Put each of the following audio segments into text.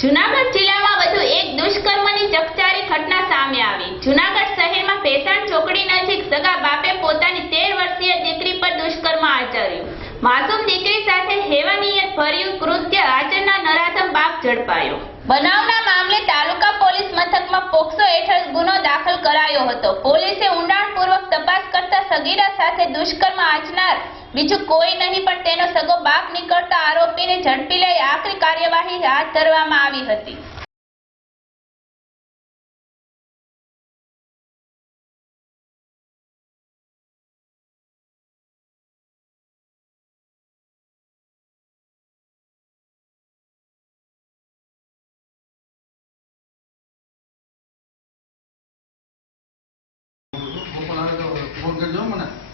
જુનાગઢ જિલ્લામાં વધુ એક દુષ્કર્મની ચકચારી ઘટના સામે આવી. જુનાગઢ શહેરમાં ભેસાણ ચોકડી નજીક સગા બાપે પોતાની તેર વર્ષીય દીકરી પર દુષ્કર્મ આચર્યું. માસૂમ દીકરી સાથે હેવાનિયત ભર્યું કૃત્ય આચરના નરાધમ બાપ ઝડપાયો. બનાવના મામલે તાલુકા પોલીસ મથકમાં પોક્સો હેઠળ ગુનો દાખલ કરાયો હતો. પોલીસે ઊંડાણપૂર્વક તપાસ કરતા સગીરા સાથે દુષ્કર્મ આચનાર બીજું કોઈ નહીં, પણ તેનો સગો બાપ નીકળતા આરોપીને ઝડપી લઈ આખરી કાર્યવાહી હાથ ધરવામાં આવી હતી. ફોન કરજો તો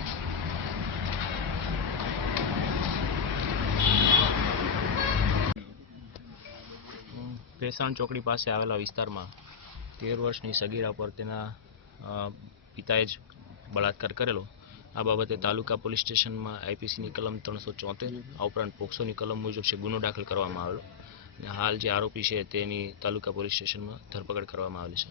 ભેસાણ ચોકડી પાસે આવેલા વિસ્તારમાં તેર વર્ષની સગીરા પર તેના પિતાએ જ બળાત્કાર કરેલો. આ બાબતે તાલુકા પોલીસ સ્ટેશનમાં આઈપીસીની કલમ ત્રણસો ચોતેર આ ઉપરાંત પોક્સોની કલમ મુજબ છે, ગુનો દાખલ કરવામાં આવેલો. અને હાલ જે આરોપી છે તેની તાલુકા પોલીસ સ્ટેશનમાં ધરપકડ કરવામાં આવેલી છે.